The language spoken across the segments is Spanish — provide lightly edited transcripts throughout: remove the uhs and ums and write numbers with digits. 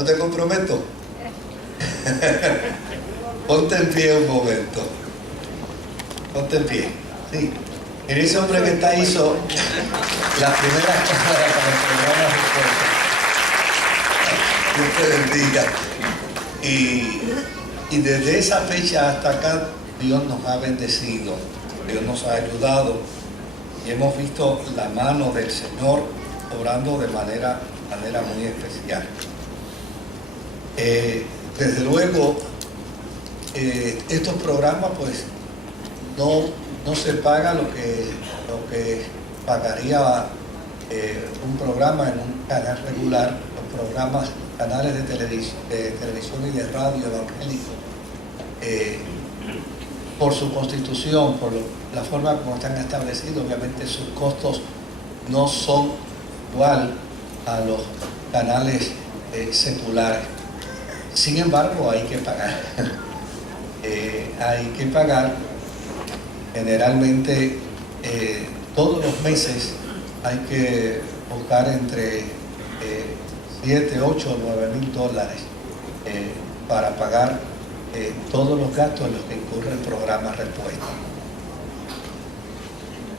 ¿No te comprometo? Ponte en pie un momento. Ponte en pie. Sí. Mira, ese hombre que está ahí hizo las primeras cámaras para el programa Respuesta. Dios te bendiga. Y desde esa fecha hasta acá, Dios nos ha bendecido, Dios nos ha ayudado y hemos visto la mano del Señor obrando de manera muy especial. Desde luego, estos programas pues no se paga lo que pagaría un programa en un canal regular. Los programas, canales de televisión y de radio evangélico, por su constitución, por la forma como están establecidos, obviamente sus costos no son igual a los canales seculares. Sin embargo, hay que pagar. Hay que pagar. Generalmente, todos los meses hay que buscar entre 7, 8, 9 mil dólares para pagar todos los gastos en los que incurre el programa Respuesta.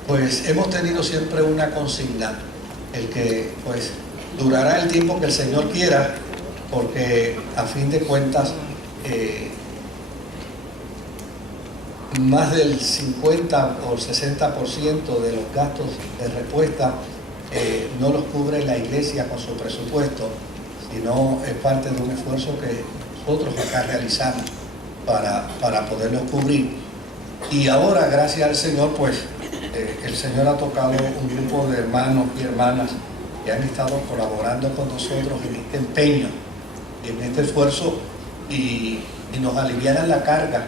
Pues hemos tenido siempre una consigna, el que pues durará el tiempo que el Señor quiera, porque a fin de cuentas más del 50 o 60% de los gastos de Respuesta no los cubre la iglesia con su presupuesto, sino es parte de un esfuerzo que nosotros acá realizamos para poderlos cubrir. Y ahora, gracias al Señor, pues el Señor ha tocado un grupo de hermanos y hermanas que han estado colaborando con nosotros en este empeño y en este esfuerzo y nos alivianan la carga,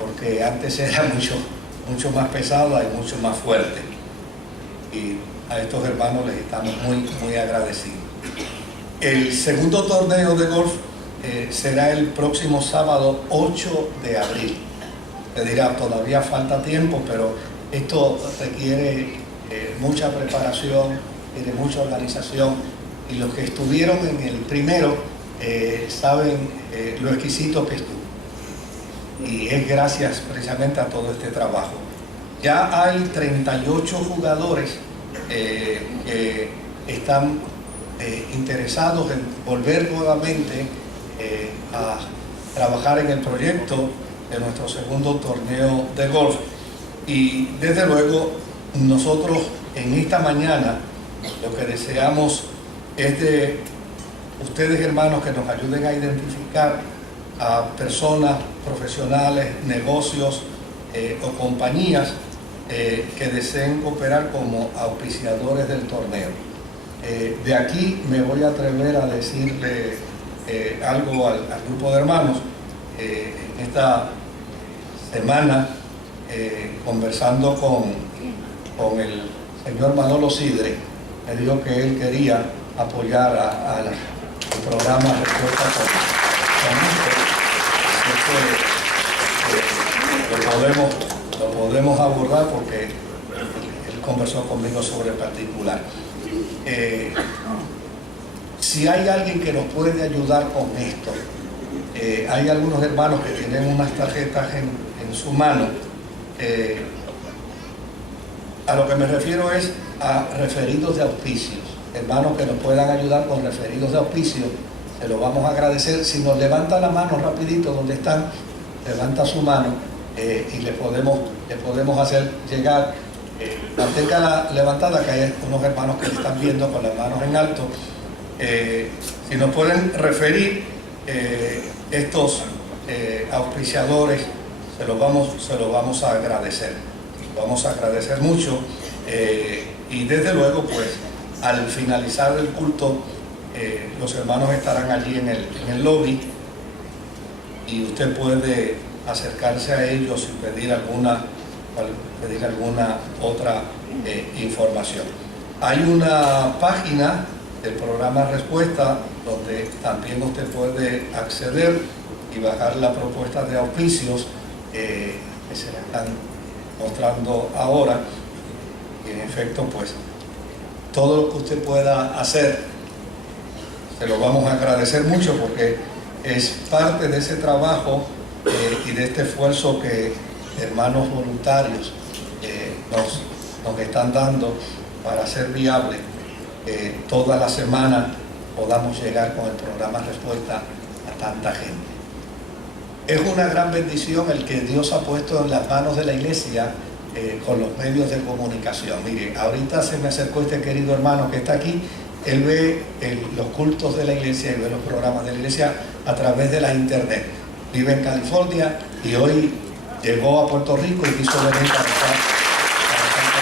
porque antes era mucho más pesado y mucho más fuerte. Y a estos hermanos les estamos muy agradecidos. El segundo torneo de golf será el próximo sábado 8 de abril. Te dirá, todavía falta tiempo, pero esto requiere mucha preparación, requiere mucha organización, y los que estuvieron en el primero saben lo exquisito que estuvo. Y es gracias precisamente a todo este trabajo. Ya hay 38 jugadores que están interesados en volver nuevamente a trabajar en el proyecto de nuestro segundo torneo de golf. Y desde luego nosotros en esta mañana lo que deseamos es de ustedes, hermanos, que nos ayuden a identificar a personas, profesionales, negocios o compañías que deseen operar como auspiciadores del torneo. De aquí me voy a atrever a decirle algo al grupo de hermanos. En esta semana, conversando con el señor Manolo Sidre, me dijo que él quería apoyar al programa Respuesta con lo podemos abordar porque él conversó conmigo sobre el particular. Si hay alguien que nos puede ayudar con esto, hay algunos hermanos que tienen unas tarjetas en su mano. A lo que me refiero es a referidos de auspicios. Hermanos que nos puedan ayudar con referidos de auspicio, se lo vamos a agradecer. Si nos levanta la mano rapidito donde están, levanta su mano y le podemos hacer llegar. Mantenga levantada, que hay unos hermanos que le están viendo con las manos en alto. Si nos pueden referir estos auspiciadores, se los vamos a agradecer. Vamos a agradecer mucho. Y desde luego, pues, al finalizar el culto, los hermanos estarán allí en el lobby y usted puede acercarse a ellos y pedir alguna otra información. Hay una página del programa Respuesta donde también usted puede acceder y bajar la propuesta de auspicios que se le están mostrando ahora. Y en efecto, pues todo lo que usted pueda hacer se lo vamos a agradecer mucho porque es parte de ese trabajo y de este esfuerzo que hermanos voluntarios nos están dando para hacer viable toda la semana podamos llegar con el programa Respuesta a tanta gente. Es una gran bendición el que Dios ha puesto en las manos de la iglesia con los medios de comunicación. Mire, ahorita se me acercó este querido hermano que está aquí. Él ve los cultos de la iglesia y ve los programas de la iglesia a través de la internet. Vive en California y hoy llegó a Puerto Rico y quiso venir para estar con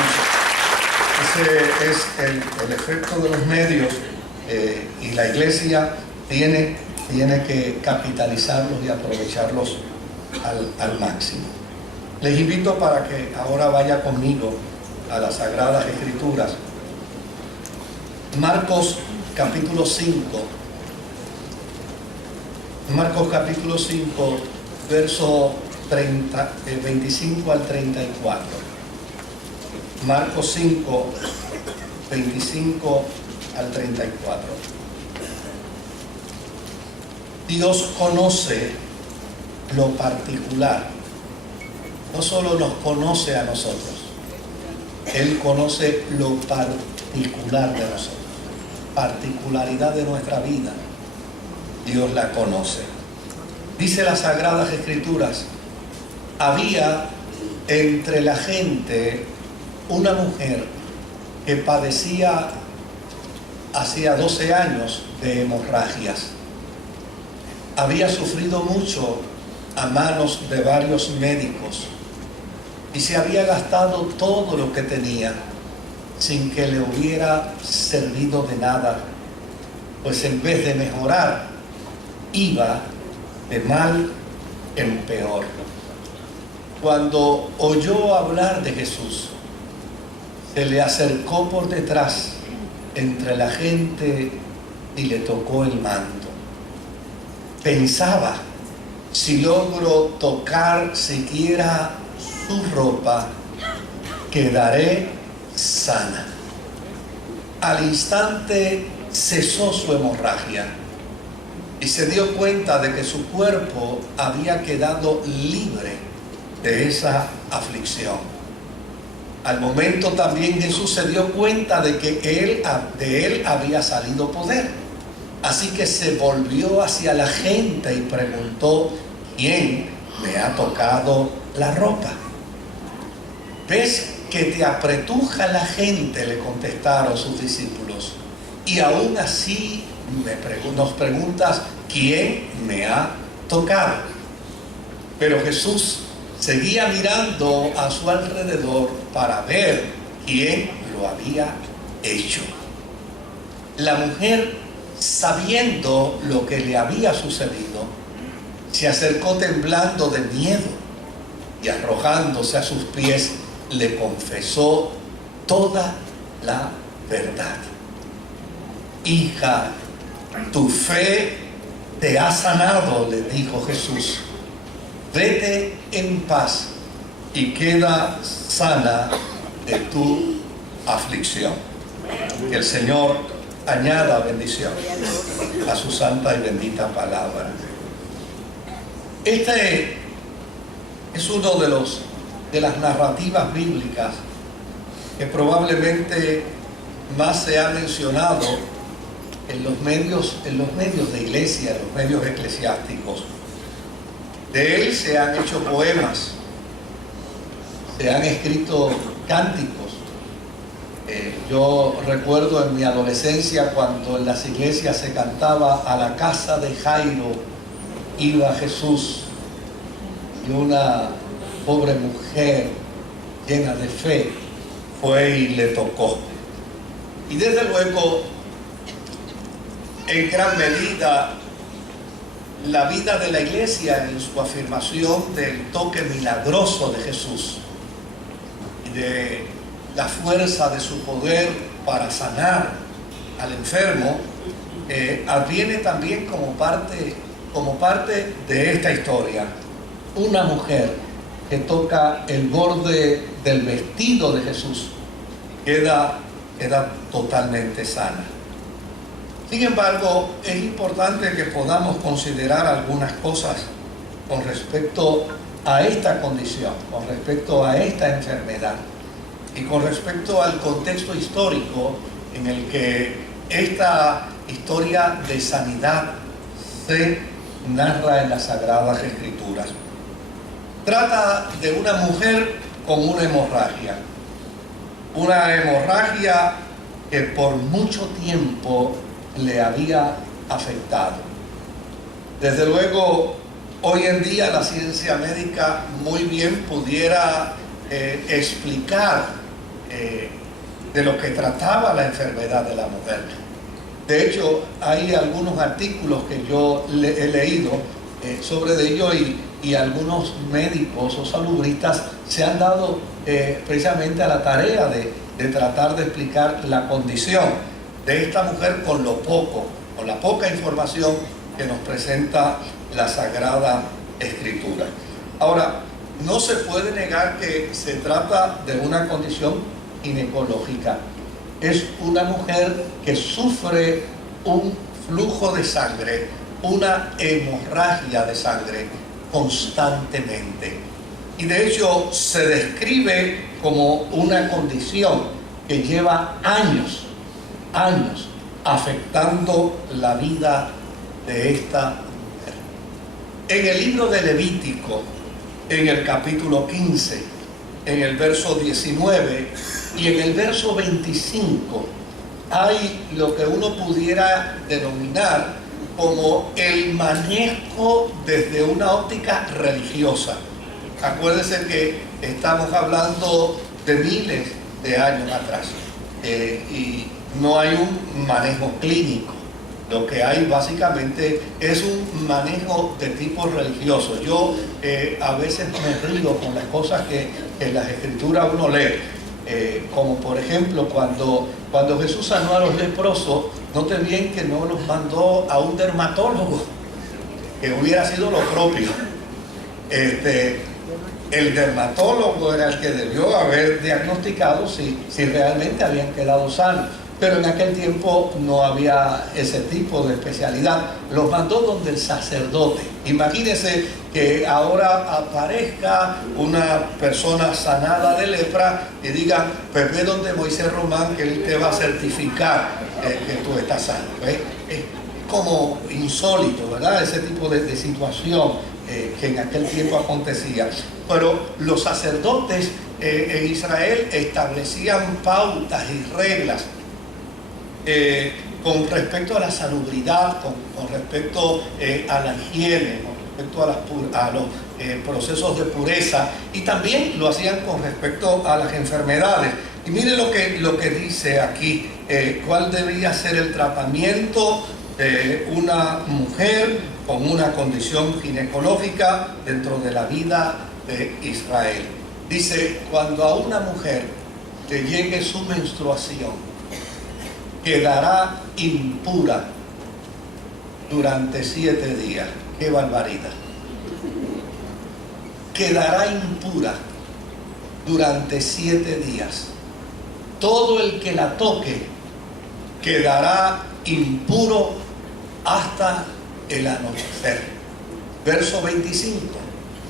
nosotros. Ese es el efecto de los medios y la iglesia tiene que capitalizarlos y aprovecharlos al máximo. Les invito para que ahora vaya conmigo a las Sagradas Escrituras. Marcos capítulo 5. Marcos capítulo 5, verso 25 al 34. Marcos 5, 25 al 34. Dios conoce lo particular. No solo nos conoce a nosotros, Él conoce lo particular de nosotros. Particularidad de nuestra vida, Dios la conoce. Dice las Sagradas Escrituras: había entre la gente una mujer que padecía hacía 12 años de hemorragias. Había sufrido mucho a manos de varios médicos y se había gastado todo lo que tenía sin que le hubiera servido de nada, pues en vez de mejorar, iba de mal en peor. Cuando oyó hablar de Jesús, se le acercó por detrás entre la gente y le tocó el manto. Pensaba: si logro tocar siquiera su ropa, quedaré sana. Al instante cesó su hemorragia y se dio cuenta de que su cuerpo había quedado libre de esa aflicción. Al momento también Jesús se dio cuenta de que de él había salido poder. Así que se volvió hacia la gente y preguntó: ¿quién me ha tocado la ropa? ¿Ves que te apretuja la gente?, le contestaron sus discípulos. Y aún así nos preguntas: ¿quién me ha tocado? Pero Jesús seguía mirando a su alrededor para ver quién lo había hecho. La mujer, sabiendo lo que le había sucedido, se acercó temblando de miedo y arrojándose a sus pies le confesó toda la verdad. Hija, tu fe te ha sanado, le dijo Jesús. Vete en paz y queda sana de tu aflicción. Que el Señor añada bendición a su santa y bendita palabra. Este es uno de las narrativas bíblicas que probablemente más se ha mencionado en los medios de iglesia, en los medios eclesiásticos. De él se han hecho poemas, se han escrito cánticos. Yo recuerdo en mi adolescencia cuando en las iglesias se cantaba: a la casa de Jairo iba Jesús, y una pobre mujer llena de fe fue y le tocó. Y desde luego, en gran medida, la vida de la iglesia en su afirmación del toque milagroso de Jesús y de la fuerza de su poder para sanar al enfermo, adviene también como parte de esta historia. Una mujer que toca el borde del vestido de Jesús queda era totalmente sana. Sin embargo, es importante que podamos considerar algunas cosas con respecto a esta condición, con respecto a esta enfermedad y con respecto al contexto histórico en el que esta historia de sanidad se narra en las Sagradas Escrituras. Trata de una mujer con una hemorragia que por mucho tiempo le había afectado. Desde luego, hoy en día la ciencia médica muy bien pudiera explicar de lo que trataba la enfermedad de la mujer. De hecho, hay algunos artículos que yo he leído sobre ello y algunos médicos o salubristas se han dado precisamente a la tarea de tratar de explicar la condición de esta mujer con la poca información que nos presenta la Sagrada Escritura. Ahora, no se puede negar que se trata de una condición ginecológica. Es una mujer que sufre un flujo de sangre, una hemorragia de sangre constantemente. Y de hecho se describe como una condición que lleva años afectando la vida de esta mujer. En el libro de Levítico, en el capítulo 15, en el verso 19 y en el verso 25, hay lo que uno pudiera denominar como el manejo desde una óptica religiosa. Acuérdense que estamos hablando de miles de años atrás y no hay un manejo clínico. Lo que hay básicamente es un manejo de tipo religioso. Yo a veces me río con las cosas que en las Escrituras uno lee, como por ejemplo cuando Jesús sanó a los leprosos, note bien que no los mandó a un dermatólogo, que hubiera sido lo propio. El dermatólogo era el que debió haber diagnosticado si realmente habían quedado sanos. Pero en aquel tiempo no había ese tipo de especialidad. Los mandó donde el sacerdote. Imagínense que ahora aparezca una persona sanada de lepra y diga, pues ve donde Moisés Román, que él te va a certificar que tú estás sano. Es como insólito, ¿verdad? Ese tipo de situación que en aquel tiempo acontecía. Pero los sacerdotes en Israel establecían pautas y reglas con respecto a la salubridad, con respecto a la higiene, con respecto a los procesos de pureza, y también lo hacían con respecto a las enfermedades. Y mire lo que dice aquí, cuál debía ser el tratamiento de una mujer con una condición ginecológica dentro de la vida de Israel. Dice, cuando a una mujer le llegue su menstruación, quedará impura durante 7 días. ¡Qué barbaridad! Quedará impura durante 7 días. Todo el que la toque quedará impuro hasta el anochecer. Verso 25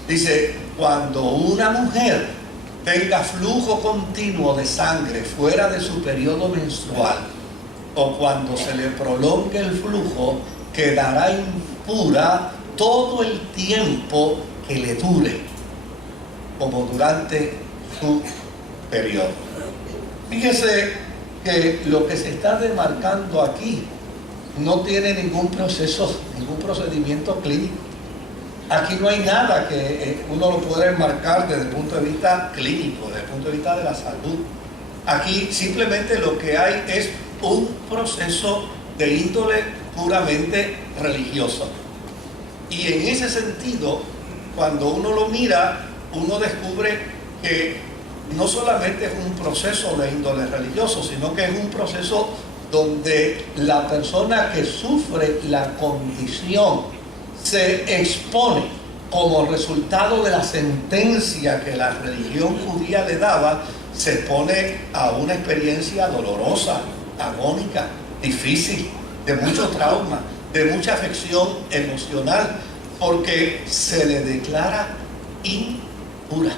dice, cuando una mujer tenga flujo continuo de sangre fuera de su periodo menstrual, o cuando se le prolongue el flujo, quedará impura todo el tiempo que le dure, como durante su periodo. Fíjese que lo que se está demarcando aquí no tiene ningún procedimiento clínico. Aquí no hay nada que uno lo pueda enmarcar desde el punto de vista clínico, desde el punto de vista de la salud. Aquí simplemente lo que hay es un proceso de índole puramente religioso. Y en ese sentido, cuando uno lo mira, uno descubre que no solamente es un proceso de índole religioso, sino que es un proceso donde la persona que sufre la condición se expone como resultado de la sentencia que la religión judía le daba se expone a una experiencia dolorosa, agónica, difícil, de mucho trauma, de mucha afección emocional, porque se le declara impura.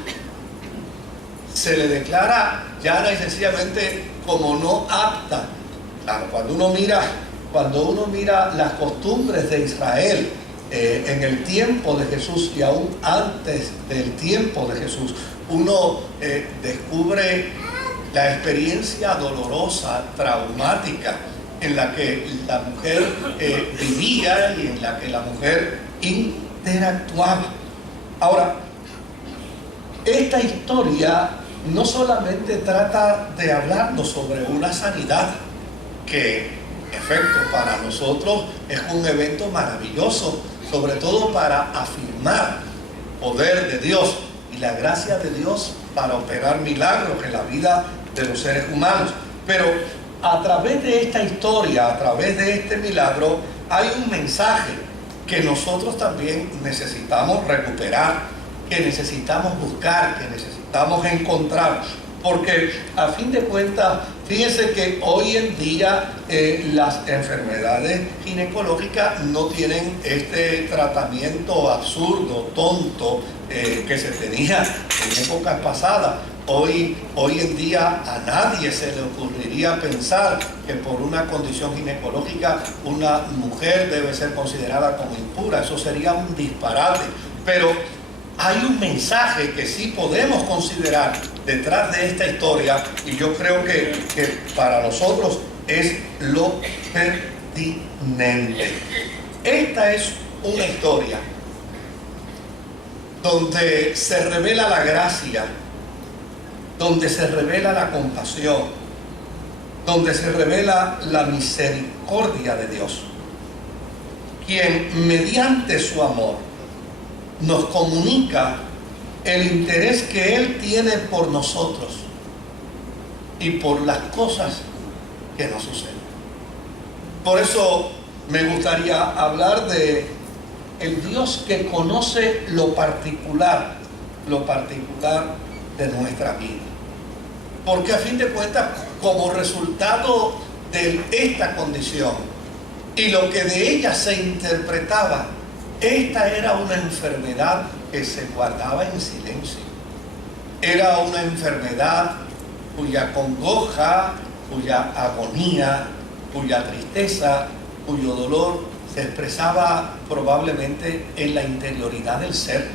Se le declara llana y sencillamente como no apta. Claro, cuando uno mira las costumbres de Israel en el tiempo de Jesús y aún antes del tiempo de Jesús, uno descubre la experiencia dolorosa, traumática, en la que la mujer vivía y en la que la mujer interactuaba. Ahora, esta historia no solamente trata de hablarnos sobre una sanidad, que en efecto para nosotros es un evento maravilloso, sobre todo para afirmar el poder de Dios y la gracia de Dios para operar milagros en la vida de los seres humanos. Pero a través de esta historia, a través de este milagro, hay un mensaje que nosotros también necesitamos recuperar, que necesitamos buscar, que necesitamos encontrar. Porque a fin de cuentas, fíjense que hoy en día las enfermedades ginecológicas no tienen este tratamiento absurdo, tonto, que se tenía en épocas pasadas. Hoy en día a nadie se le ocurriría pensar que por una condición ginecológica una mujer debe ser considerada como impura. Eso sería un disparate. Pero hay un mensaje que sí podemos considerar detrás de esta historia, y yo creo que para nosotros es lo pertinente. Esta es una historia donde se revela la gracia, donde se revela la compasión, donde se revela la misericordia de Dios, quien mediante su amor nos comunica el interés que Él tiene por nosotros y por las cosas que nos suceden. Por eso me gustaría hablar de el Dios que conoce lo particular de nuestra vida. Porque a fin de cuentas, como resultado de esta condición y lo que de ella se interpretaba, esta era una enfermedad que se guardaba en silencio. Era una enfermedad cuya congoja, cuya agonía, cuya tristeza, cuyo dolor se expresaba probablemente en la interioridad del ser.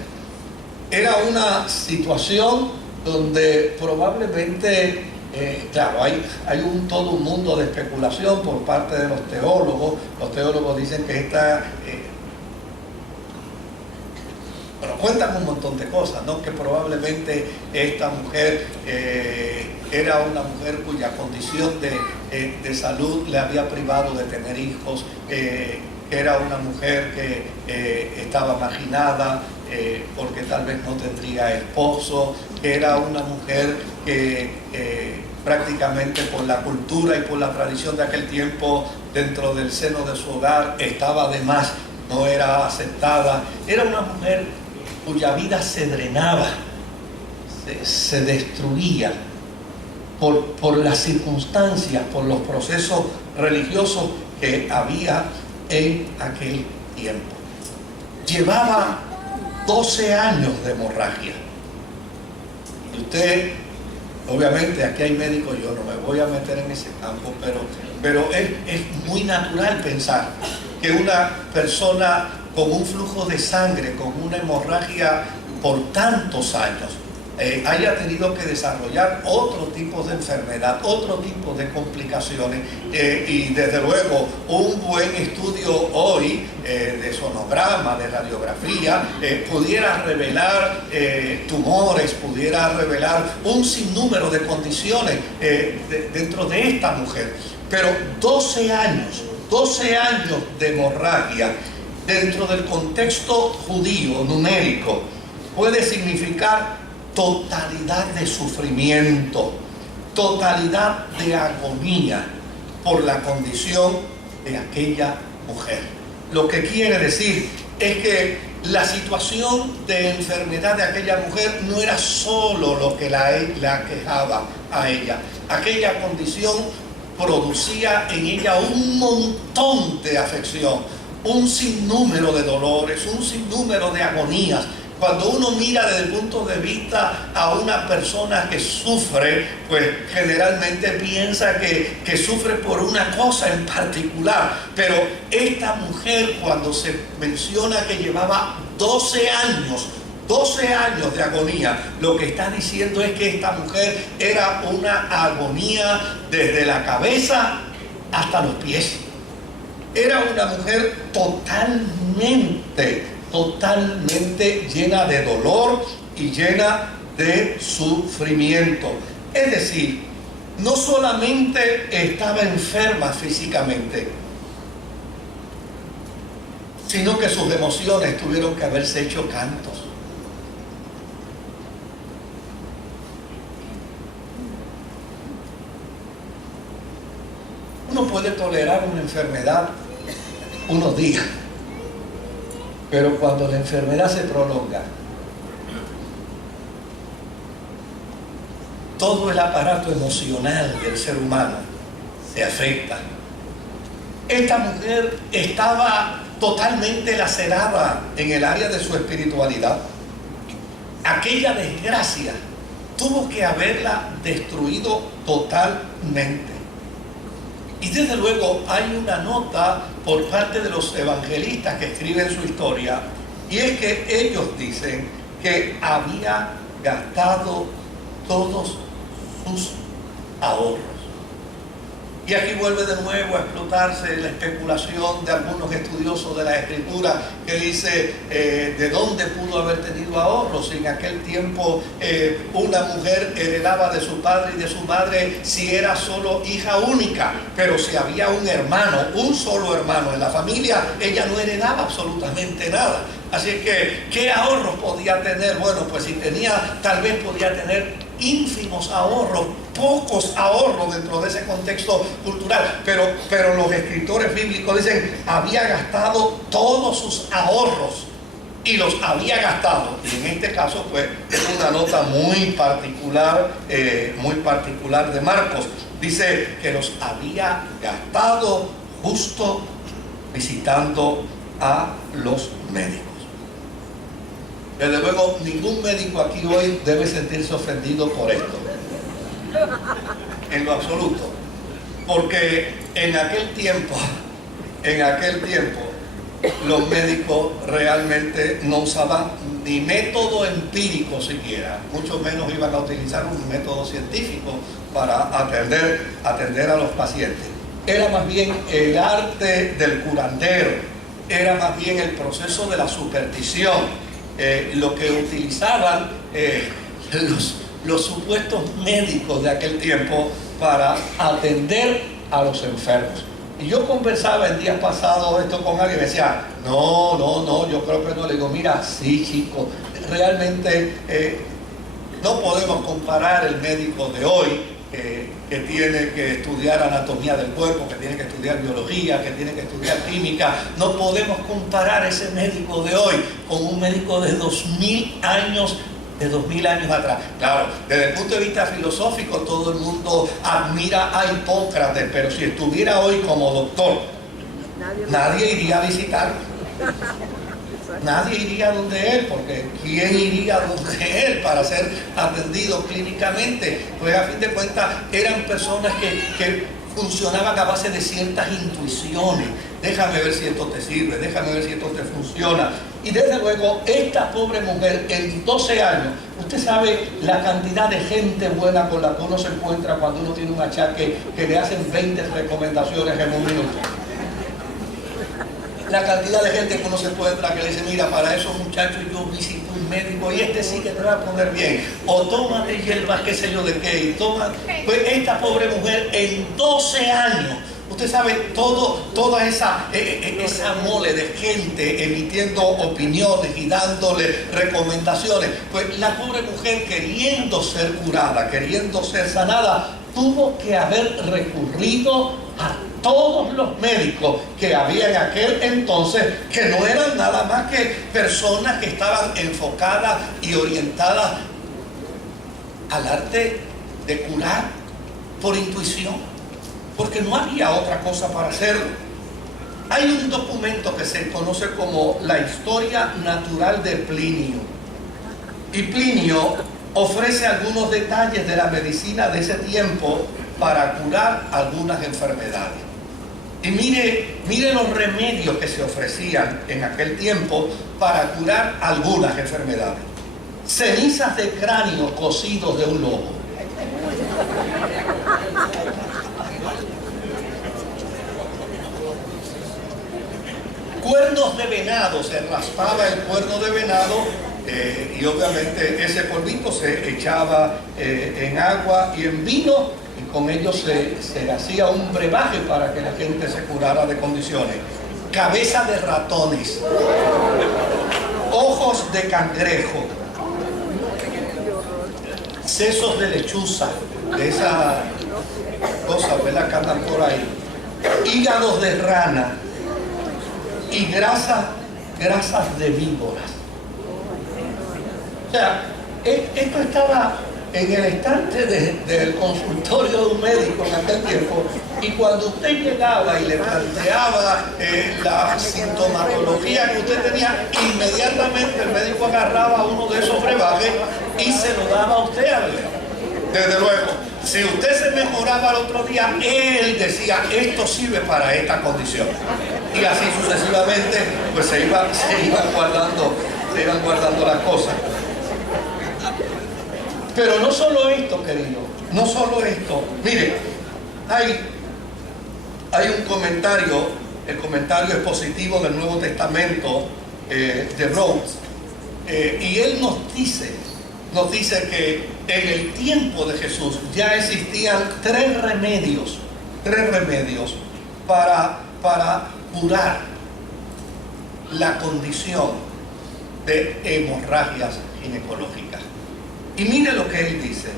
Era una situación donde probablemente, claro, hay todo un mundo de especulación por parte de los teólogos. Los teólogos dicen que esta... Bueno, cuentan un montón de cosas, ¿no? Que probablemente esta mujer era una mujer cuya condición de salud le había privado de tener hijos, era una mujer que estaba marginada porque tal vez no tendría esposo, era una mujer que prácticamente por la cultura y por la tradición de aquel tiempo dentro del seno de su hogar estaba de más, no era aceptada, era una mujer cuya vida se drenaba, se destruía por las circunstancias, por los procesos religiosos que había en aquel tiempo. Llevaba 12 años de hemorragia. Y usted, obviamente aquí hay médicos, yo no me voy a meter en ese campo, pero es muy natural pensar que una persona con un flujo de sangre, con una hemorragia por tantos años, haya tenido que desarrollar otro tipo de enfermedad, otro tipo de complicaciones, y desde luego un buen estudio hoy de sonograma, de radiografía, pudiera revelar tumores, pudiera revelar un sinnúmero de condiciones dentro de esta mujer. Pero 12 años de hemorragia dentro del contexto judío numérico puede significar totalidad de sufrimiento, totalidad de agonía por la condición de aquella mujer. Lo que quiere decir es que la situación de enfermedad de aquella mujer no era solo lo que la aquejaba a ella. Aquella condición producía en ella un montón de afección, un sinnúmero de dolores, un sinnúmero de agonías. Cuando uno mira desde el punto de vista a una persona que sufre, pues generalmente piensa que sufre por una cosa en particular. Pero esta mujer, cuando se menciona que llevaba 12 años de agonía, lo que está diciendo es que esta mujer era una agonía desde la cabeza hasta los pies. Era una mujer totalmente llena de dolor y llena de sufrimiento. Es decir, no solamente estaba enferma físicamente, sino que sus emociones tuvieron que haberse hecho cantos. Uno puede tolerar una enfermedad unos días, pero cuando la enfermedad se prolonga, todo el aparato emocional del ser humano se afecta. Esta mujer estaba totalmente lacerada en el área de su espiritualidad. Aquella desgracia tuvo que haberla destruido totalmente. Y desde luego hay una nota por parte de los evangelistas que escriben su historia, y es que ellos dicen que había gastado todos sus ahorros. Y aquí vuelve de nuevo a explotarse la especulación de algunos estudiosos de la Escritura que dice de dónde pudo haber tenido ahorros. Si en aquel tiempo una mujer heredaba de su padre y de su madre si era solo hija única, pero si había un hermano, un solo hermano en la familia, ella no heredaba absolutamente nada. Así que, ¿qué ahorros podía tener? Bueno, pues si tenía, tal vez podía tener ínfimos ahorros, pocos ahorros dentro de ese contexto cultural, pero los escritores bíblicos dicen, había gastado todos sus ahorros y los había gastado. Y en este caso, pues, es una nota muy particular de Marcos. Dice que los había gastado justo visitando a los médicos. Desde luego, ningún médico aquí hoy debe sentirse ofendido por esto, en lo absoluto, porque en aquel tiempo, los médicos realmente no usaban ni método empírico siquiera, mucho menos iban a utilizar un método científico para atender a los pacientes. Era más bien el arte del curandero, era más bien el proceso de la superstición. Lo que utilizaban los supuestos médicos de aquel tiempo para atender a los enfermos. Y yo conversaba en días pasados esto con alguien y me decía, no, yo creo que no. Le digo, mira, sí, chico, realmente no podemos comparar el médico de hoy que tiene que estudiar anatomía del cuerpo, que tiene que estudiar biología, que tiene que estudiar química. No podemos comparar ese médico de hoy con un médico de 2000 años atrás. Claro, desde el punto de vista filosófico todo el mundo admira a Hipócrates, pero si estuviera hoy como doctor, nadie iría a visitarlo. Nadie iría donde él, porque ¿quién iría donde él para ser atendido clínicamente? Pues a fin de cuentas eran personas que funcionaban a base de ciertas intuiciones. Déjame ver si esto te sirve, déjame ver si esto te funciona. Y desde luego, esta pobre mujer en 12 años, usted sabe la cantidad de gente buena con la que uno se encuentra cuando uno tiene un achaque, que le hacen 20 recomendaciones en un minuto. La cantidad de gente que uno se encuentra que le dice, mira, para esos muchachos yo visito un médico y este sí que te va a poner bien. O tómate hierbas, qué sé yo de qué, y toma. Pues esta pobre mujer en 12 años, usted sabe, toda esa mole de gente emitiendo opiniones y dándole recomendaciones, pues la pobre mujer, queriendo ser curada, queriendo ser sanada, tuvo que haber recurrido a todos los médicos que había en aquel entonces, que no eran nada más que personas que estaban enfocadas y orientadas al arte de curar por intuición, porque no había otra cosa para hacerlo. Hay un documento que se conoce como la Historia Natural de Plinio, y Plinio ofrece algunos detalles de la medicina de ese tiempo para curar algunas enfermedades. Y mire los remedios que se ofrecían en aquel tiempo para curar algunas enfermedades. Cenizas de cráneo cocidos de un lobo. Cuernos de venado, se raspaba el cuerno de venado y obviamente ese polvito se echaba en agua y en vino, y con ello se hacía un brebaje para que la gente se curara de condiciones. Cabeza de ratones, ojos de cangrejo, sesos de lechuza, de esas cosas, ¿verdad?, que andan por ahí, hígados de rana y grasas de víboras. O sea, esto estaba en el estante del consultorio de un médico en aquel tiempo, y cuando usted llegaba y le planteaba la sintomatología que usted tenía, inmediatamente el médico agarraba uno de esos brebajes y se lo daba a usted a ver. Desde luego, si usted se mejoraba al otro día, él decía, esto sirve para esta condición. Y así sucesivamente, pues se iban guardando las cosas. Pero no solo esto, querido, no solo esto. Mire, hay un comentario, el comentario expositivo del Nuevo Testamento de Rhodes, y él nos dice que en el tiempo de Jesús ya existían tres remedios para curar la condición de hemorragias ginecológicas. Y mire lo que él dice.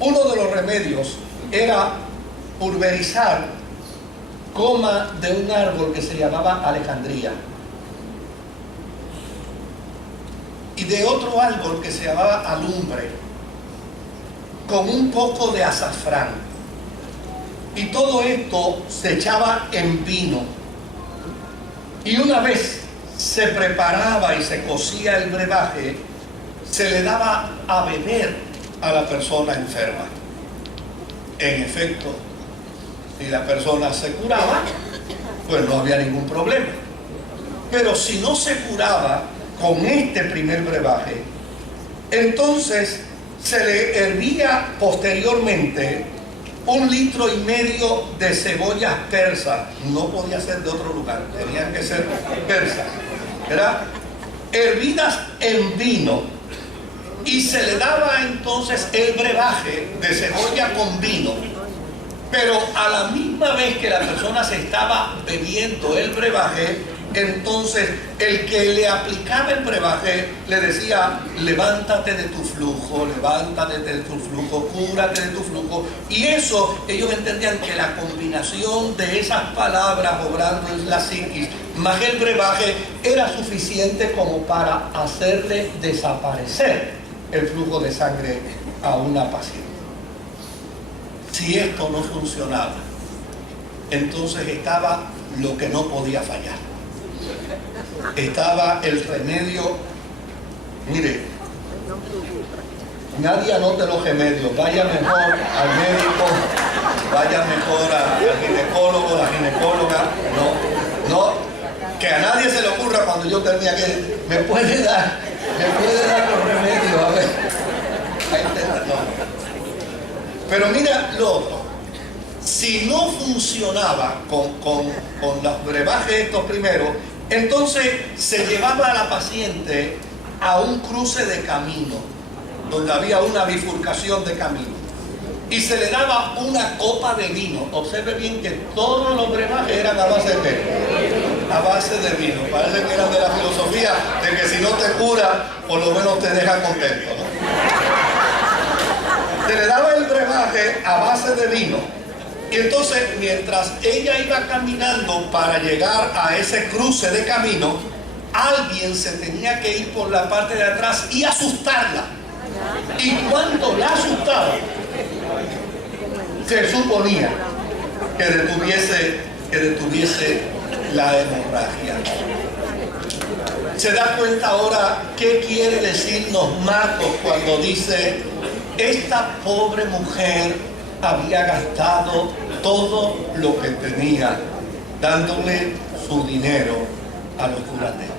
Uno de los remedios era pulverizar goma de un árbol que se llamaba alejandría, y de otro árbol que se llamaba alumbre, con un poco de azafrán. Y todo esto se echaba en vino. Y una vez se preparaba y se cocía el brebaje, se le daba a beber a la persona enferma. En efecto, si la persona se curaba, pues no había ningún problema. Pero si no se curaba con este primer brebaje, entonces se le hervía posteriormente 1,5 litros de cebollas persas. No podía ser de otro lugar, tenían que ser persas, ¿verdad?, hervidas en vino. Y se le daba entonces el brebaje de cebolla con vino. Pero a la misma vez que la persona se estaba bebiendo el brebaje, entonces el que le aplicaba el brebaje le decía, levántate de tu flujo, cúrate de tu flujo. Y eso, ellos entendían que la combinación de esas palabras obrando en la psiquis más el brebaje era suficiente como para hacerle desaparecer el flujo de sangre a una paciente. Si esto no funcionaba, entonces estaba lo que no podía fallar. Estaba el remedio. Mire, nadie anote los remedios. Vaya mejor al médico, vaya mejor al ginecólogo, la ginecóloga. No, que a nadie se le ocurra cuando yo tenía que, me puede dar los remedios, a ver. No. Pero mira lo otro. Si no funcionaba con los brebajes estos primeros, entonces se llevaba a la paciente a un cruce de camino, donde había una bifurcación de camino, y se le daba una copa de vino. Observe bien que todos los brebajes eran a base de vino. A base de vino. Parece que eran de la filosofía de que si no te cura, por lo menos te deja contento, ¿no? Se le daba el brebaje a base de vino, Y entonces, mientras ella iba caminando para llegar a ese cruce de camino, alguien se tenía que ir por la parte de atrás y asustarla. Y cuando la asustaba, se suponía que detuviese la hemorragia. ¿Se da cuenta ahora qué quiere decirnos Marcos cuando dice: esta pobre mujer había gastado todo lo que tenía dándole su dinero a los curanderos?